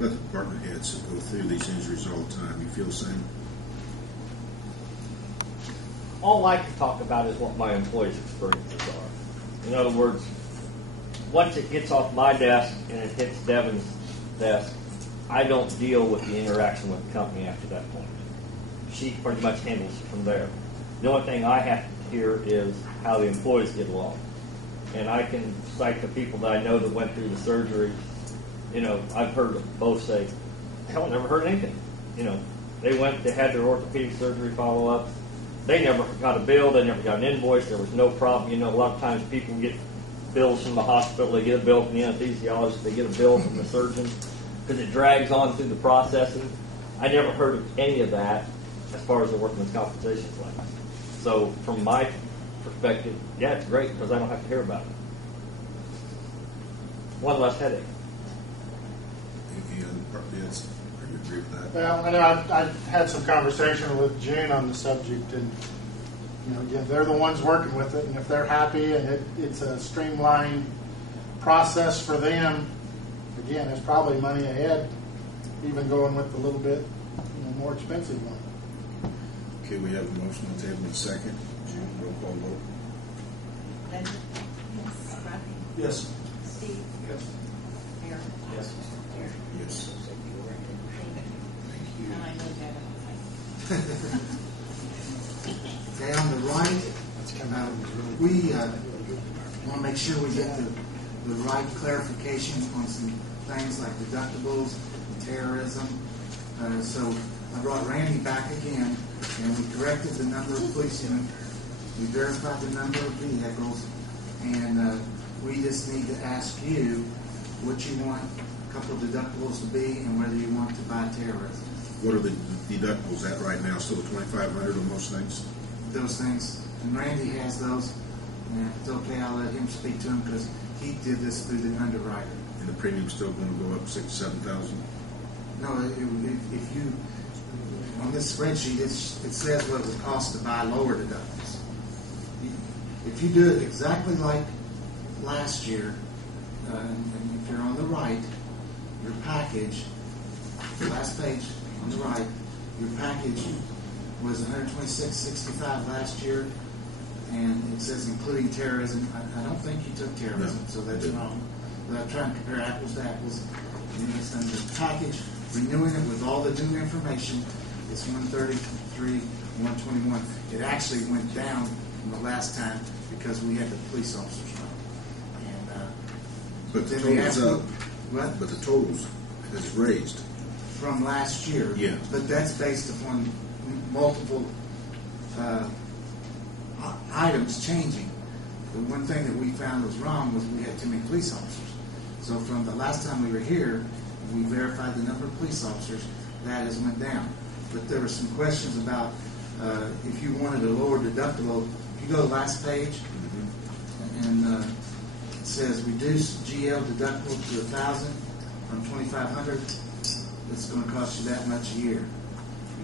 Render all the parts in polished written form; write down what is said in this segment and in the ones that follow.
Let the department heads go through these injuries all the time. You feel the same? All I can talk about is what my employees' experiences are. In other words, once it gets off my desk and it hits Devin's desk, I don't deal with the interaction with the company after that point. She pretty much handles it from there. The only thing I have to hear is how the employees get along. And I can cite the people that I know that went through the surgery. You know, I've heard them both say, hell, I never heard anything. You know, they had their orthopedic surgery follow-up. They never got a bill. They never got an invoice. There was no problem. You know, a lot of times people get bills from the hospital. They get a bill from the anesthesiologist. They get a bill from the surgeon because it drags on through the processing. I never heard of any of that as far as the workman's compensation claim. So from my perspective, yeah, it's great because I don't have to hear about it. One less headache. Any other department heads? Are you agree with that? Well, I know I've had some conversation with June on the subject, and you know, again, they're the ones working with it, and if they're happy and it's a streamlined process for them, again, it's probably money ahead, even going with the little bit more expensive one. Okay, we have a motion on the table in a second. June, roll call vote. Linda? Yes. Rodney? Yes. Steve? Yes. Aaron? Yes. Derek? Yes. David? Thank you. And I know Devin. Okay, on the right, we want to make sure we get the right clarification on some things like deductibles and terrorism. So I brought Randy back again, and we corrected the number of policemen. We verified the number of vehicles, and we just need to ask you what you want a couple of deductibles to be and whether you want to buy terrorism. What are the deductibles at right now? Still $2,500 on most things? Those things, and Randy has those, and if it's okay, I'll let him speak to them because he did this through the underwriter. And the premium's still going to go up $6,000-7,000? No, if you, on this spreadsheet, it says what it would cost to buy lower deductibles. If you do it exactly like last year, and if you're on the right, your package, the last page on the right, your package was $126.65 last year, and it says including terrorism. I don't think you took terrorism, No. so that's wrong. But I'm trying to compare apples to apples. And it's under the package, renewing it with all the new information, it's $133,121. It actually went down from the last time because we had the police officers run. And But the then they total's asked up. what? But the totals is raised. From last year. Yeah. But that's based upon multiple items changing. The one thing that we found was wrong was we had too many police officers. So from the last time we were here, we verified the number of police officers, that has went down. But there were some questions about if you wanted a lower deductible. If you go to the last page, and it says reduce GL deductible to $1,000 from $2,500, it's going to cost you that much a year.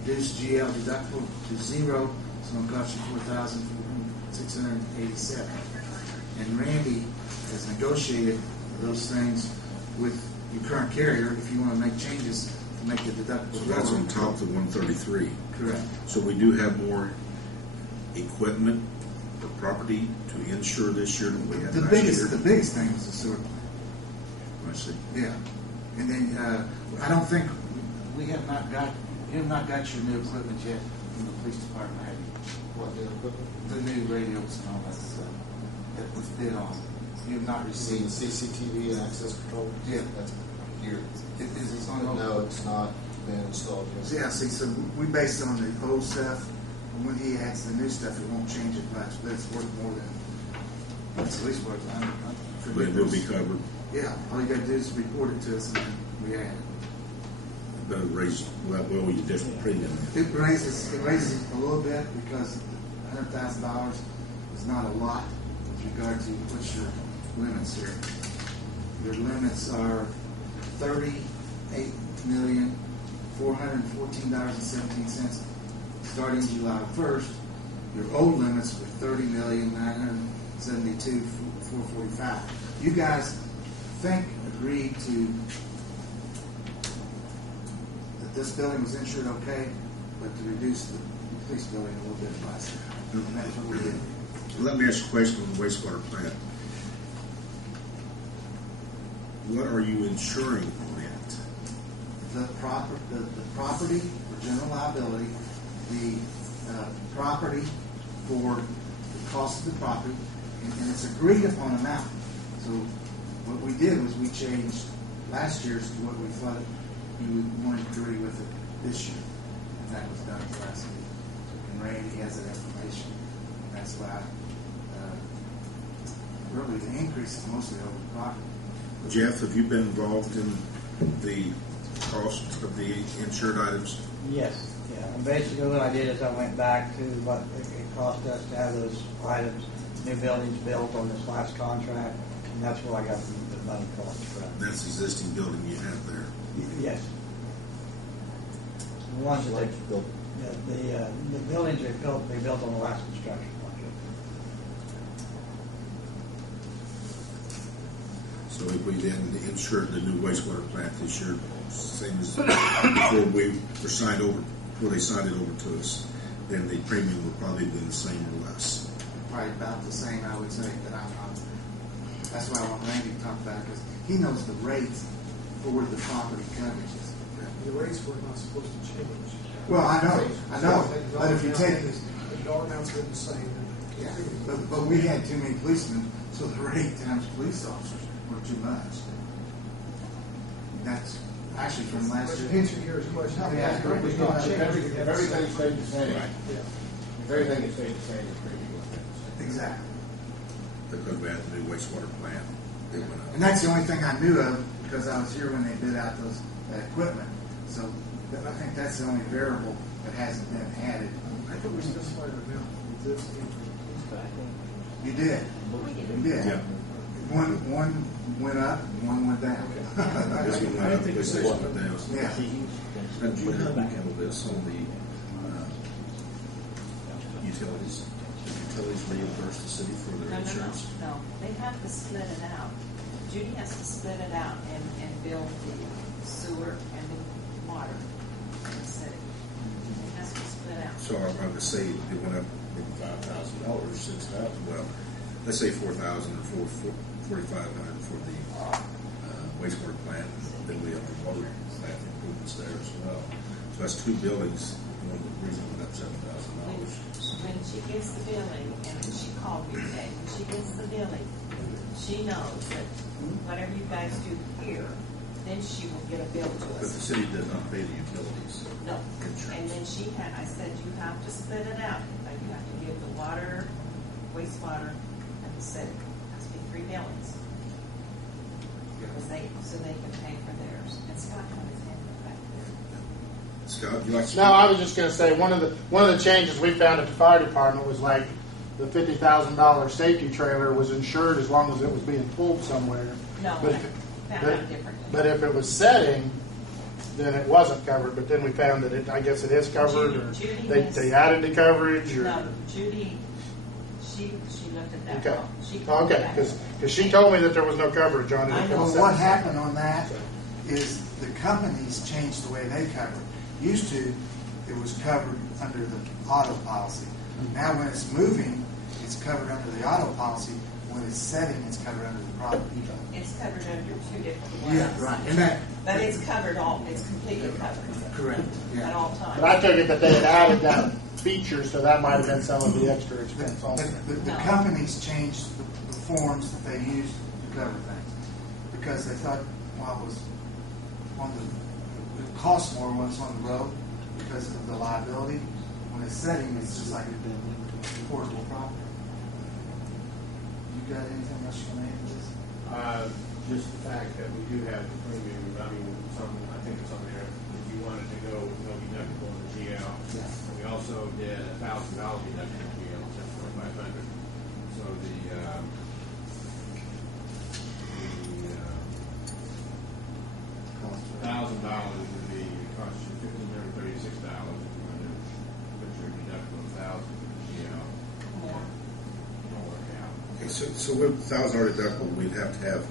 Reduce GL deductible to $0, it's going to cost you $4,687. And Randy has negotiated those things with your current carrier if you want to make changes to make the deductible So that's lower. on top of the 133. Correct. So we do have more equipment or property to insure this year than we had The last biggest year. thing was the sewer plant. I see. Yeah. And then I don't think you have not got your new equipment yet from the police department, have you? What new equipment? The new radios and all that stuff that was bid on. You have not See the received. CCTV and access control? Yeah. That's here. Is it on? No, it's not been installed yet. Yeah. See, so we based on the old stuff. And when he adds the new stuff, it won't change it much, but it's worth more than. That's at least worth. But it will be covered. Yeah. All you got to do is report it to us, and then we add it. But it raises, well, you different premium. It raises a little bit because $100,000 is not a lot with regard to what's your limits here. Your limits are $38,414.17 starting July 1st. Your old limits were $30,972,445. You guys, I think, agreed to this building was insured okay, but to reduce the police building a little bit less. And that's what we did. Let me ask you a question on the wastewater plant. What are you insuring on it? The property for general liability, the property for the cost of the property, and it's agreed upon amount. So what we did was we changed last year's to what we thought you would want to agree with it this year. And that was done last week. And Randy has that information. And that's why really the increase is mostly over the property. Jeff, have you been involved in the cost of the insured items? Yes, yeah. And basically what I did is I went back to what it cost us to have those items, new buildings built on this last contract, and that's where I got the money cost from. That's the existing building you have there. Yes. The ones that Like they, built. the buildings they built on the last construction project. So if we then insured the new wastewater plant this year, same as before they signed it over to us, then the premium would probably be the same or less. Probably about the same, I would say, but that's why I want Randy to talk about it, because he knows the rates for the property coverages. The rates were not supposed to change. Well, I know, but if you take this, the dollar amounts were the same. yeah, but we had too many policemen, so the rate times police officers were too much. That's actually from last But to year. answer your question, Yeah. the rate was not changed. If everything stayed the same, Yeah. if everything had stayed the same, the premium would have been the same. Exactly. Because we had the new wastewater plant, it went up. And that's the only thing I knew of, because I was here when they bid out that equipment. So I think that's the only variable that hasn't been added. I thought we specified an amount with this increase. You did. You did. Yeah. One went up and one went down. This one went up, this one went down. Yeah. And you handle this on the utilities. The utilities reimburse the city for their insurance. No, they have to split it out. Judy has to split it out and bill the sewer and the water in the city. It has to be split out. So I would say it went up $5,000, $6,000. Well, let's say $4,000 or $4,500 for the wastewater plant. Then we have the water plant improvements there as well. So that's two buildings. One reason went up $7,000. When she gets the billing, and she called me today, when she gets the billing, she knows that whatever you guys do here, then she will get a bill to But the us. city does not pay the utilities. No. Insurance. And then I said, you have to split it out. Like, you have to give the water, wastewater, and the city. It has to be 3 billings. So they can pay for theirs. And Scott had his hand back there. Scott, you like to No, I was just going to say one of the changes we found at the fire department was like the $50,000 safety trailer was insured as long as it was being pulled somewhere. No, But I if- found but- out differently. But if it was setting, then it wasn't covered. But then we found that I guess it is covered, or Judy they added the coverage, or No, Judy, she looked at that. okay, wrong. She called okay, me back. because she told me that there was no coverage on it. I if it know. was Well, what setting. happened on that is the companies changed the way they cover. Used to, it was covered under the auto policy. Now when it's moving, it's covered under the auto policy. When it's setting, it's covered under the property. It's covered under 2 different ones. Yeah, right. And that, But it's covered it's completely covered correct. at Yeah. all times. But I took it that they had added that feature, so that might have been some of the extra expense But also. the No. companies changed the forms that they used to cover things because they thought, well, it was it costs more when it's on the road because of the liability. When it's setting, it's just like portable property. You got anything else you want to add to this? Just the fact that we do have the premium, I think it's on there, if you wanted to go with no deductible in the GL. Yeah. We also did $1,000 deductible in the GL, instead of $2,500. So the $1,000 would be, cost you $1,536 if you wanted to put your deductible $1,000 in the GL. More. Don't work out. Okay, so with $1,000 deductible, we'd have to have